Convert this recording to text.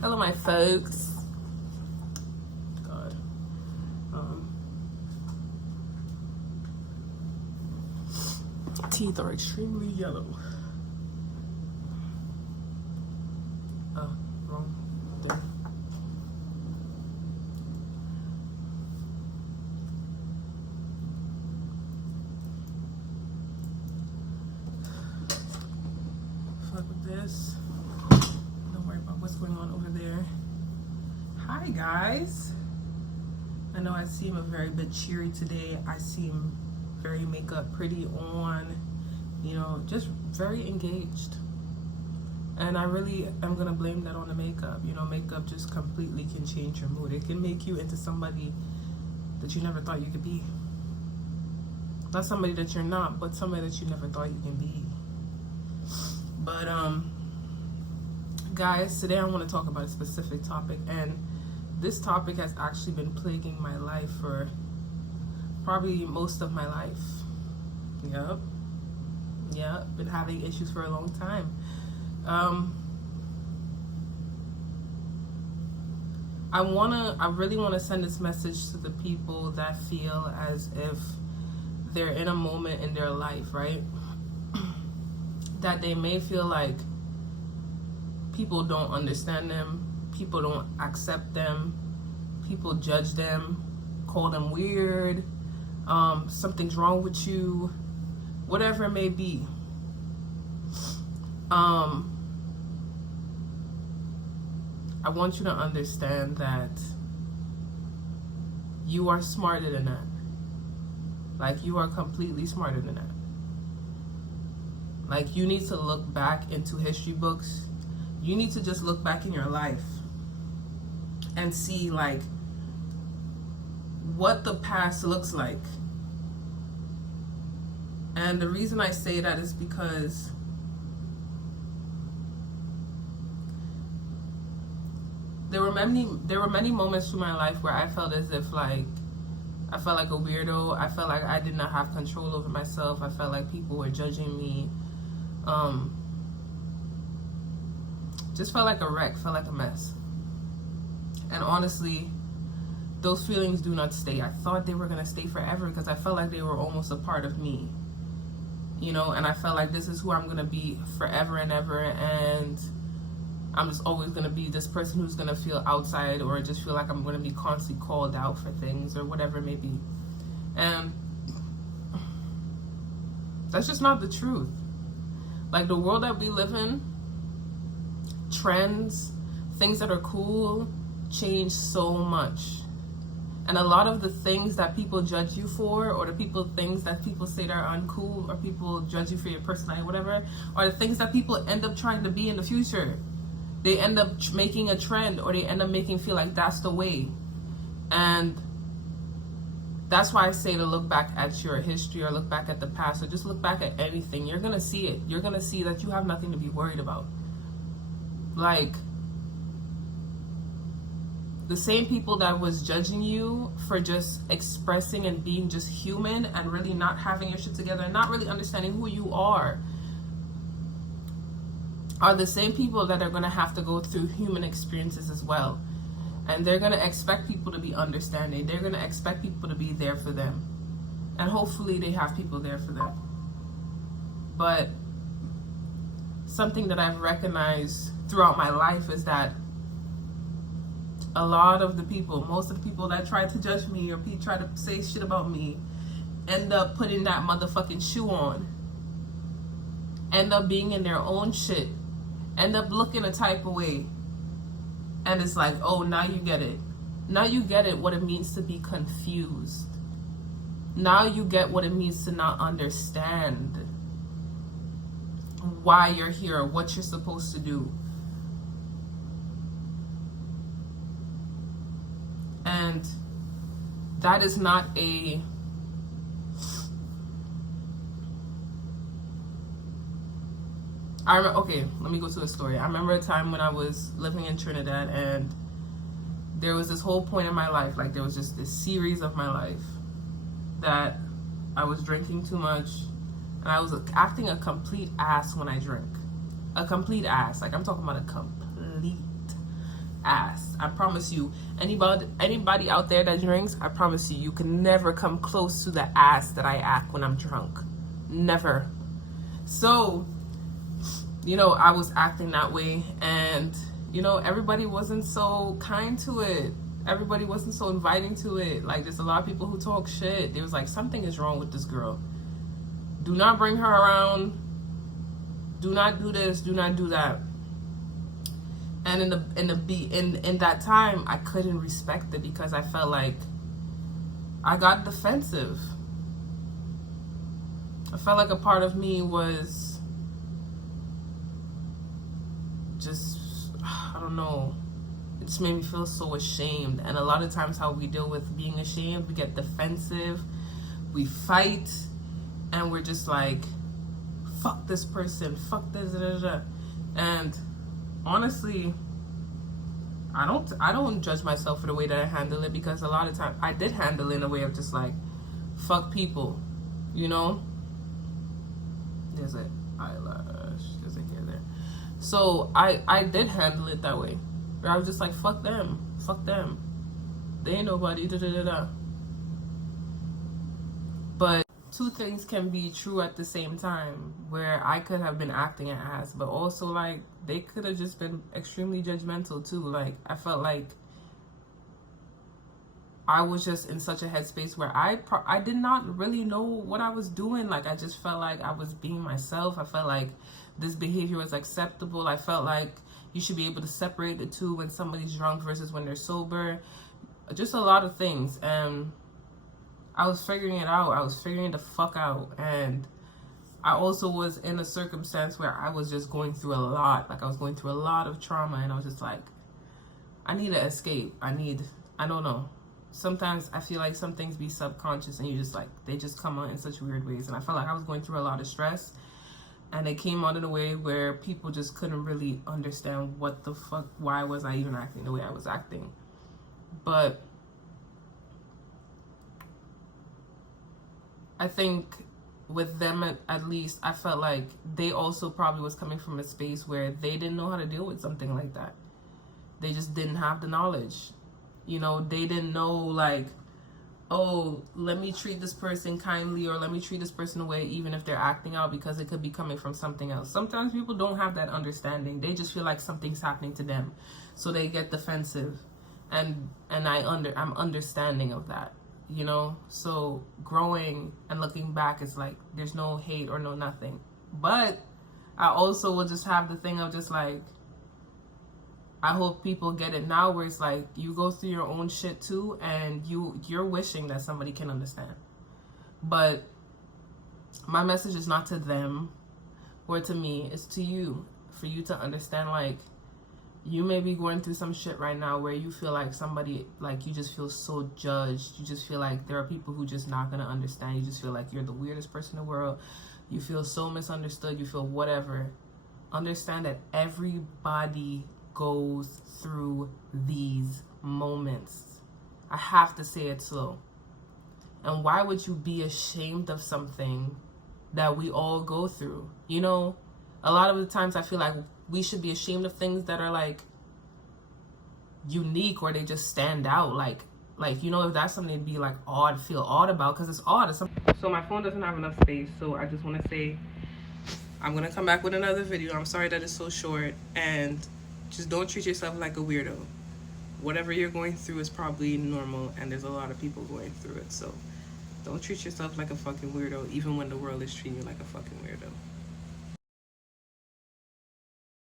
Hello, my folks. God. Teeth are extremely yellow. Oh, wrong thing. Fuck with this. Don't worry about what's going on over there. Hi, guys. I know I seem a very bit cheery today. I seem very makeup pretty on, you know, just very engaged. And I really am gonna blame that on the makeup. You know, makeup just completely can change your mood. It can make you into somebody that you never thought you could be. Not somebody that you're not, but somebody that you never thought you can be. But guys, today I want to talk about a specific topic, and this topic has actually been plaguing my life for probably most of my life. Yep, been having issues for a long time. I really want to send this message to the people that feel as if they're in a moment in their life, right? That they may feel like people don't understand them, people don't accept them, people judge them, call them weird, something's wrong with you, whatever it may be. I want you to understand that you are smarter than that. Like, you are completely smarter than that. Like, you need to look back into history books. You need to just look back in your life and see, like, what the past looks like. And the reason I say that is because there were many moments through my life where I felt as if, like, I felt like a weirdo. I felt like I did not have control over myself. I felt like people were judging me. Just felt like a wreck, felt like a mess. And honestly, those feelings do not stay. I thought they were gonna stay forever because I felt like they were almost a part of me, you know, and I felt like this is who I'm gonna be forever and ever, and I'm just always gonna be this person who's gonna feel outside, or just feel like I'm gonna be constantly called out for things or whatever it may be. And that's just not the truth. Like, the world that we live in, trends, things that are cool, change so much. And a lot of the things that people judge you for, or things that people say that are uncool, or people judge you for your personality, whatever, are the things that people end up trying to be in the future. They end up making a trend, or they end up making feel like that's the way. And that's why I say to look back at your history, or look back at the past, or just look back at anything. You're gonna see it. You're gonna see that you have nothing to be worried about. Like, the same people that was judging you for just expressing and being just human and really not having your shit together and not really understanding who you are the same people that are going to have to go through human experiences as well. And they're going to expect people to be understanding. They're going to expect people to be there for them. And hopefully they have people there for them. But something that I've recognized throughout my life is that a lot of the people, most of the people that try to judge me or try to say shit about me, end up putting that motherfucking shoe on, end up being in their own shit, end up looking a type of way. And it's like, oh, now you get it. Now you get it, what it means to be confused. Now you get what it means to not understand why you're here, what you're supposed to do. And that is not a okay, let me go to a story. I remember a time when I was living in Trinidad, and there was this whole point in my life, like there was just this series of my life that I was drinking too much, and I was acting a complete ass when I drink. A complete ass. Like, I'm talking about a complete ass. I promise you, anybody out there that drinks, I promise you, you can never come close to the ass that I act when I'm drunk. Never. So, you know, I was acting that way, and, you know, everybody wasn't so kind to it. Everybody wasn't so inviting to it. Like, there's a lot of people who talk shit. There was like, something is wrong with this girl. Do not bring her around. Do not do this. Do not do that. And in that time, I couldn't respect it because I felt like I got defensive. I felt like a part of me was just, I don't know. It just made me feel so ashamed. And a lot of times how we deal with being ashamed, we get defensive, we fight, and we're just like, fuck this person, fuck this, da, da, da. And honestly, I don't judge myself for the way that I handle it, because a lot of times I did handle it in a way of just like, fuck people, you know? There's an eyelash, there's a hair there. So I did handle it that way. Where I was just like, fuck them. They ain't nobody, da da da da. But two things can be true at the same time, where I could have been acting an ass, but also like they could have just been extremely judgmental too. Like, I felt like I was just in such a headspace where I did not really know what I was doing. Like, I just felt like I was being myself. I felt like this behavior was acceptable. I felt like you should be able to separate the two when somebody's drunk versus when they're sober. Just a lot of things. And I was figuring it out. I was figuring the fuck out. And I also was in a circumstance where I was just going through a lot. Like, I was going through a lot of trauma. And I was just like, I need to escape. I don't know. Sometimes I feel like some things be subconscious and you just like, they just come out in such weird ways. And I felt like I was going through a lot of stress. And it came out in a way where people just couldn't really understand what the fuck, why was I even acting the way I was acting. But I think with them, at least, I felt like they also probably was coming from a space where they didn't know how to deal with something like that. They just didn't have the knowledge. You know, they didn't know, like, oh, let me treat this person kindly, or let me treat this person away even if they're acting out, because it could be coming from something else. Sometimes people don't have that understanding. They just feel like something's happening to them, so they get defensive. And I'm understanding of that, you know? So growing and looking back, it's like there's no hate or no nothing. But I also will just have the thing of just like, I hope people get it now, where it's like you go through your own shit too, and you're wishing that somebody can understand. But my message is not to them or to me, it's to you, for you to understand, like, you may be going through some shit right now where you feel like somebody, like, you just feel so judged. You just feel like there are people who just not gonna understand. You just feel like you're the weirdest person in the world. You feel so misunderstood. You feel whatever. Understand that everybody goes through these moments. I have to say it slow. And why would you be ashamed of something that we all go through? You know, a lot of the times I feel like we should be ashamed of things that are like unique, or they just stand out. Like, you know, if that's something to be like odd, feel odd about, because it's odd. So my phone doesn't have enough space. So I just want to say, I'm going to come back with another video. I'm sorry that it's so short, and just don't treat yourself like a weirdo. Whatever you're going through is probably normal, and there's a lot of people going through it. So don't treat yourself like a fucking weirdo, even when the world is treating you like a fucking weirdo.